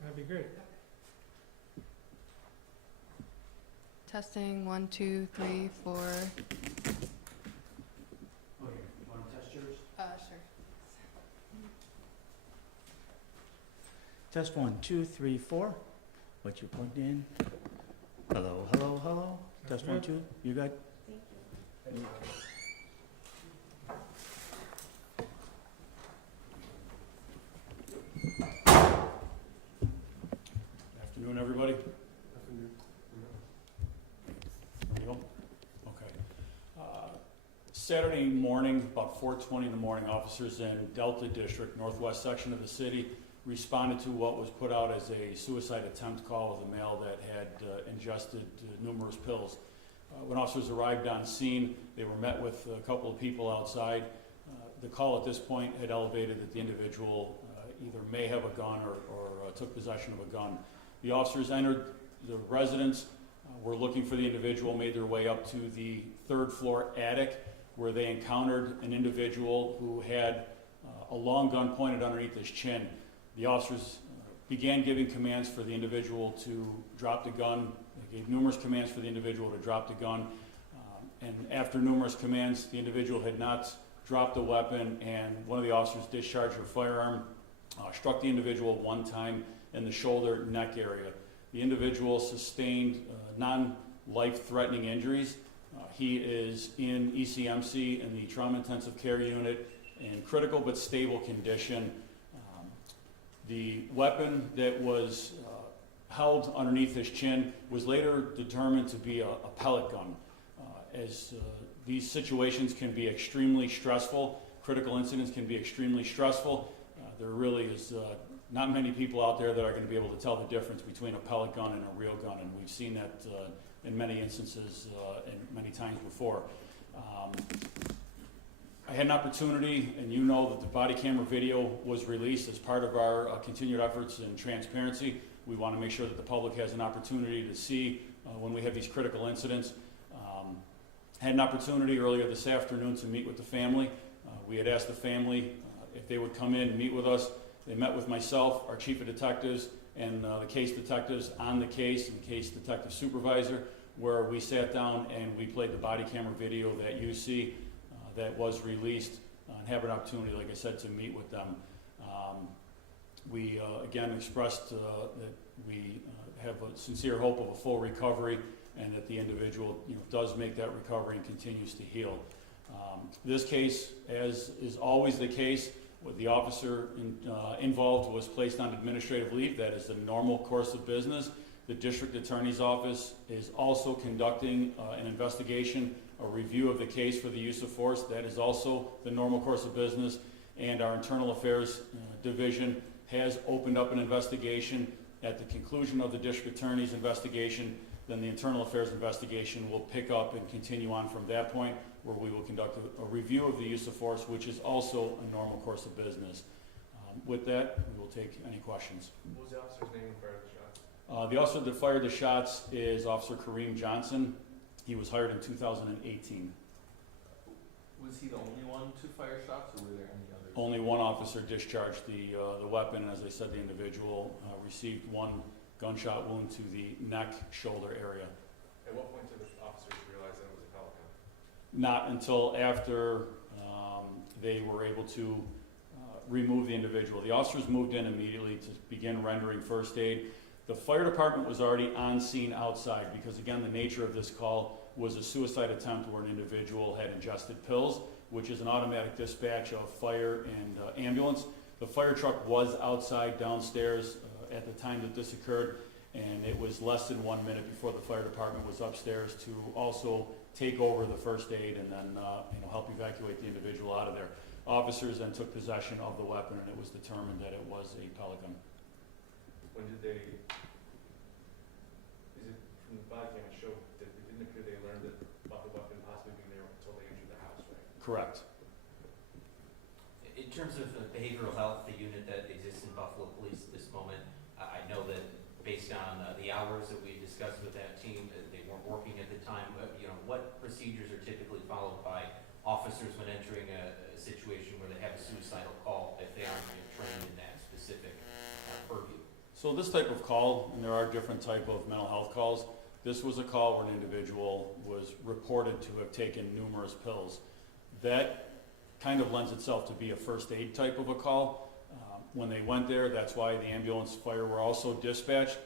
that'd be great. Testing 1, 2, 3, 4. Okay, you want to test yours? Sure. Test 1, 2, 3, 4. What you plugged in? Hello, hello, hello. Sounds Test 1, good. 2. You good? Thank you. Afternoon, everybody. Ready to go? Okay. Saturday morning, about 4:20 in the morning, officers in Delta District, northwest section of the city, responded to what was put out as a suicide attempt call with a male that had ingested numerous pills. When officers arrived on scene, they were met with a couple of people outside. The call at this point had elevated that the individual either may have a gun or took possession of a gun. The officers entered the residence, were looking for the individual, made their way up to the third floor attic where they encountered an individual who had a long gun pointed underneath his chin. The officers began giving commands for the individual to drop the gun. They gave numerous commands for the individual to drop the gun. And after numerous commands, the individual had not dropped the weapon, and one of the officers discharged her firearm, struck the individual one time in the shoulder neck area. The individual sustained non-life-threatening injuries. He is in ECMC in the trauma intensive care unit in critical but stable condition. The weapon that was held underneath his chin was later determined to be a pellet gun. As these situations can be extremely stressful, critical incidents can be extremely stressful, there really is not many people out there that are going to be able to tell the difference between a pellet gun and a real gun, and we've seen that in many instances and many times before. I had an opportunity, and you know that the body camera video was released as part of our continued efforts in transparency. We want to make sure that the public has an opportunity to see when we have these critical incidents. Had an opportunity earlier this afternoon to meet with the family. We had asked the family if they would come in and meet with us. They met with myself, our chief of detectives, and the case detectives on the case, and the case detective supervisor, where we sat down and we played the body camera video that you see that was released, and have an opportunity, like I said, to meet with them. We again expressed that we have a sincere hope of a full recovery, and that the individual does make that recovery and continues to heal. This case, as is always the case, with the officer involved was placed on administrative leave. That is the normal course of business. The district attorney's office is also conducting an investigation, a review of the case for the use of force. That is also the normal course of business. And our internal affairs division has opened up an investigation. At the conclusion of the district attorney's investigation, then the internal affairs investigation will pick up and continue on from that point, where we will conduct a review of the use of force, which is also a normal course of business. With that, we will take any questions. What was the officer's name who fired the shots? The officer that fired the shots is Officer Kareem Johnson. He was hired in 2018. Was he the only one to fire shots, or were there any others? Only one officer discharged the weapon, and as I said, the individual received one gunshot wound to the neck, shoulder area. At what point did the officers realize that it was a pellet gun? Not until after they were able to remove the individual. The officers moved in immediately to begin rendering first aid. The fire department was already on scene outside because, again, the nature of this call was a suicide attempt where an individual had ingested pills, which is an automatic dispatch of fire and ambulance. The fire truck was outside downstairs at the time that this occurred, and it was less than 1 minute before the fire department was upstairs to also take over the first aid and then help evacuate the individual out of there. Officers then took possession of the weapon, and it was determined that it was a pellet gun. When did they, is it from the body camera show that it didn't appear they learned about the weapon possibly being there until they entered the house, right? Correct. In terms of behavioral health, the unit that exists in Buffalo Police at this moment, I know that based on the hours that we discussed with that team, they weren't working at the time. What procedures are typically followed by officers when entering a situation where they have a suicidal call if they aren't trained in that specific purview? So this type of call, and there are different type of mental health calls, this was a call where an individual was reported to have taken numerous pills. That kind of lends itself to be a first aid type of a call. When they went there, that's why the ambulance, fire were also dispatched.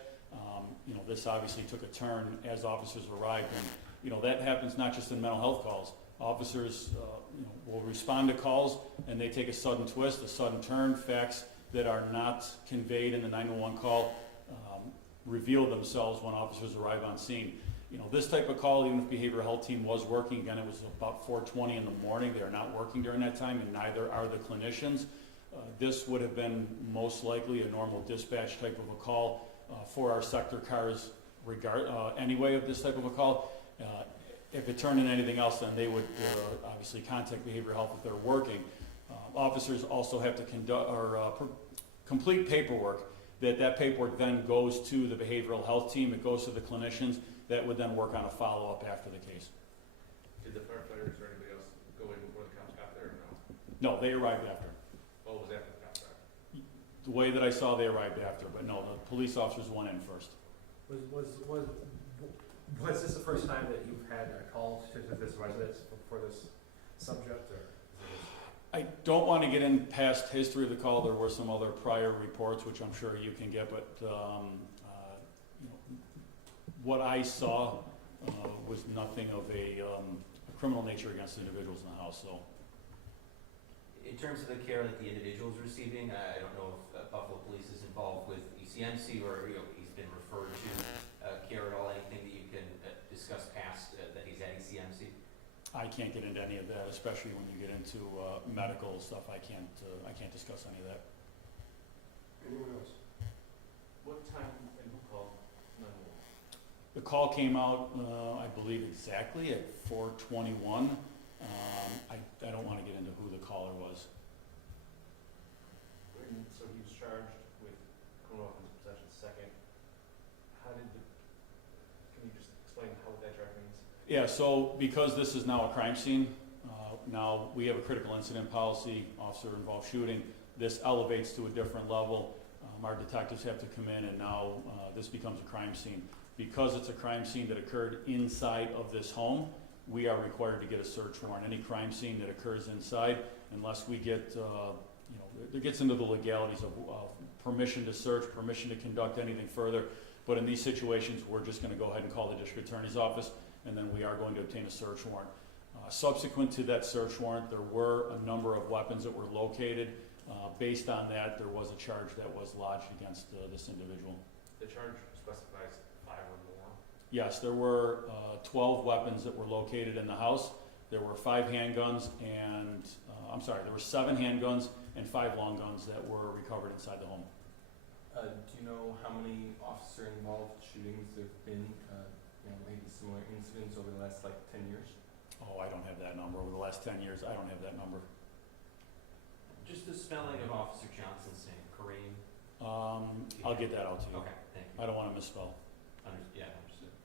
This obviously took a turn as officers arrived, and that happens not just in mental health calls. Officers will respond to calls and they take a sudden twist, a sudden turn. Facts that are not conveyed in the 911 call reveal themselves when officers arrive on scene. This type of call, even if behavioral health team was working, again, it was about 4:20 in the morning. They are not working during that time, and neither are the clinicians. This would have been most likely a normal dispatch type of a call for our sector cars anyway of this type of a call. If it turned into anything else, then they would obviously contact behavioral health if they're working. Officers also have to complete paperwork. That paperwork then goes to the behavioral health team. It goes to the clinicians that would then work on a follow-up after the case. Did the firefighters or anybody else go in before the cops got there or no? No, they arrived after. Oh, it was after the cops got? The way that I saw, they arrived after, but no, the police officers went in first. Was this the first time that you've had a call to this residence for this subject, or? I don't want to get in past history of the call. There were some other prior reports, which I'm sure you can get, but what I saw was nothing of a criminal nature against individuals in the house. So, In terms of the care that the individual's receiving, I don't know if Buffalo Police is involved with ECMC or he's been referred to care at all. Anything that you can discuss past that he's at ECMC? I can't get into any of that, especially when you get into medical stuff. I can't discuss any of that. Anyone else? What time and who called 911? The call came out, I believe, exactly at 4:21. I don't want to get into who the caller was. And so he was charged with criminal offense possession second. Can you just explain how that charge means? Yeah, so because this is now a crime scene, now we have a critical incident policy, officer-involved shooting. This elevates to a different level. Our detectives have to come in, and now this becomes a crime scene. Because it's a crime scene that occurred inside of this home, we are required to get a search warrant. Any crime scene that occurs inside, unless we get, it gets into the legalities of permission to search, permission to conduct anything further. But in these situations, we're just going to go ahead and call the district attorney's office, and then we are going to obtain a search warrant. Subsequent to that search warrant, there were a number of weapons that were located. Based on that, there was a charge that was lodged against this individual. The charge specifies 5 or more. Yes, there were 12 weapons that were located in the house. There were 5 handguns and, there were 7 handguns and 5 long guns that were recovered inside the home. Do you know how many officer-involved shootings there have been, maybe similar incidents over the last 10 years? Oh, I don't have that number. Over the last 10 years, I don't have that number. Just the spelling of Officer Johnson's name, Kareem? I'll get that out to you. Okay, thank you. I don't want to misspell. Understood.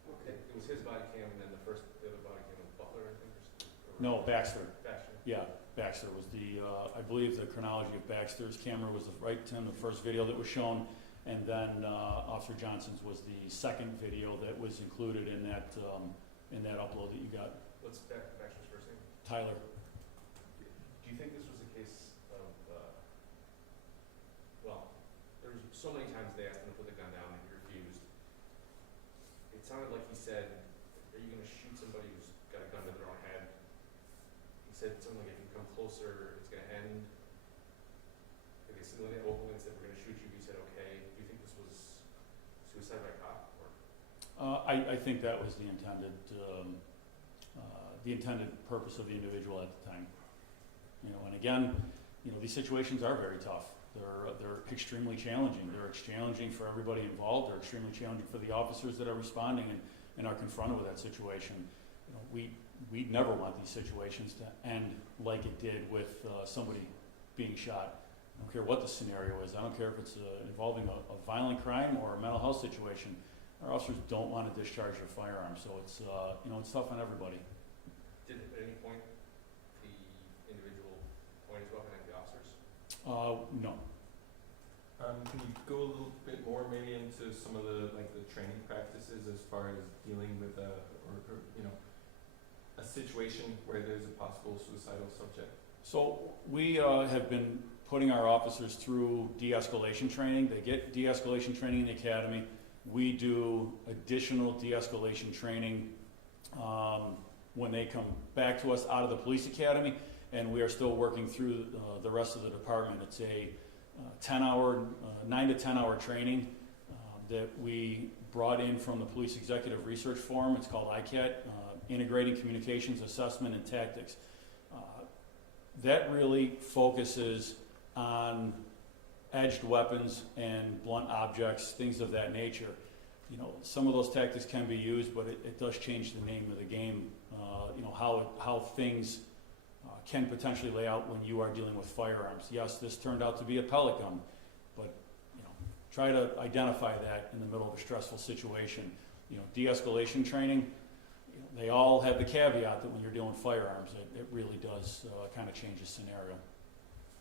Okay. It was his body cam and then the other body cam was Butler, I think? No, Baxter. Baxter. Yeah, Baxter was I believe the chronology of Baxter's camera was the first video that was shown, and then Officer Johnson's was the second video that was included in that upload that you got. What's Baxter's first name? Tyler. Do you think this was a case of, there was so many times they asked him to put the gun down and he refused. It sounded like he said, are you going to shoot somebody who's got a gun to their own head? He said something like, if you come closer, it's going to end. Like they said, Oakland said, we're going to shoot you. He said, okay. Do you think this was suicide by cop? Or? I think that was the intended purpose of the individual at the time. And again, these situations are very tough. They're extremely challenging. They're challenging for everybody involved. They're extremely challenging for the officers that are responding and are confronted with that situation. We'd never want these situations to end like it did with somebody being shot. I don't care what the scenario is. I don't care if it's involving a violent crime or a mental health situation. Our officers don't want to discharge their firearms, so it's tough on everybody. Did at any point the individual point his weapon at the officers? No. Can you go a little bit more maybe into some of the, like, the training practices as far as dealing with or, you know, a situation where there's a possible suicidal subject? So we have been putting our officers through de-escalation training. They get de-escalation training in the academy. We do additional de-escalation training when they come back to us out of the police academy, and we are still working through the rest of the department. It's a 9 to 10 hour training that we brought in from the Police Executive Research Forum. It's called ICAT, Integrating Communications, Assessment, and Tactics. That really focuses on edged weapons and blunt objects, things of that nature. You know, some of those tactics can be used, but it does change the name of the game. You know, how things can potentially lay out when you are dealing with firearms. Yes, this turned out to be a pellet gun, but you know, try to identify that in the middle of a stressful situation. You know, de-escalation training, you know, they all have the caveat that when you're dealing with firearms, it really does kind of change the scenario.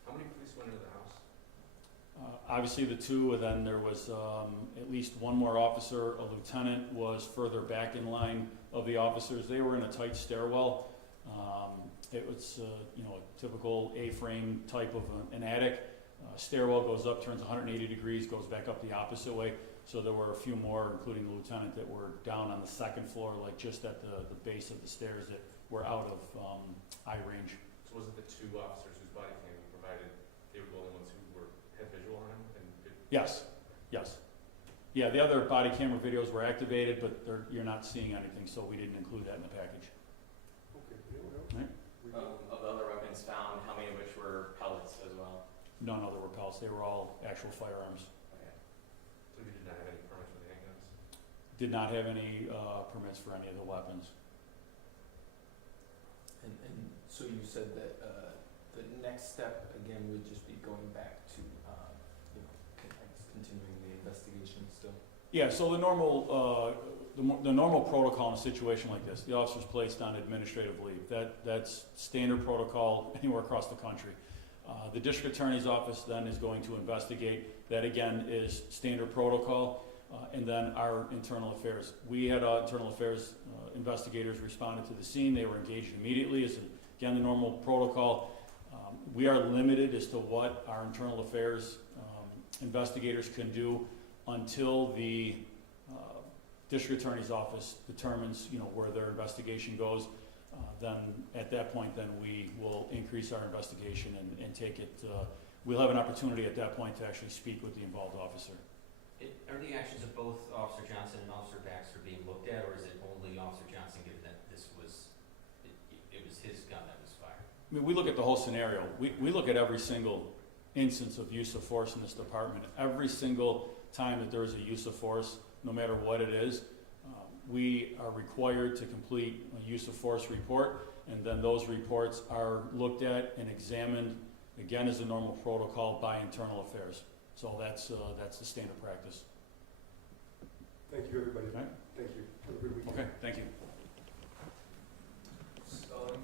How many police went into the house? Obviously the two, and then there was at least one more officer. A lieutenant was further back in line of the officers. They were in a tight stairwell. It was you know, a typical A-frame type of an attic. Stairwell goes up, turns 180 degrees, goes back up the opposite way. So there were a few more, including the lieutenant, that were down on the second floor, like just at the base of the stairs that were out of eye range. So was it the two officers whose body cam you provided, they were the only ones who had visual on him? Yes, yes. Yeah, the other body camera videos were activated, but you're not seeing anything, so we didn't include that in the package. Okay. Of the other weapons found, how many of which were pellets as well? None of the were pelts. They were all actual firearms. Okay. So you did not have any permits for the handguns? Did not have any permits for any of the weapons. And so you said that the next step again would just be going back to you know, continuing the investigation still. Yeah. So the normal protocol in a situation like this, the officer's placed on administrative leave. That's standard protocol anywhere across the country. The district attorney's office then is going to investigate. That again is standard protocol. And then our internal affairs. We had internal affairs investigators responded to the scene. They were engaged immediately. As again, the normal protocol. We are limited as to what our internal affairs investigators can do until the district attorney's office determines, you know, where their investigation goes. Then at that point, then we will increase our investigation and take it. We'll have an opportunity at that point to actually speak with the involved officer. Are the actions of both Officer Johnson and Officer Baxter being looked at, or is it only Officer Johnson, given that this was, it was his gun that was fired? I mean, we look at the whole scenario. We look at every single instance of use of force in this department. Every single time that there is a use of force, no matter what it is, we are required to complete a use of force report, and then those reports are looked at and examined, again, as a normal protocol by internal affairs. So that's the standard practice. Thank you, everybody. Okay. Thank you. Have a good weekend. Okay, thank you. So,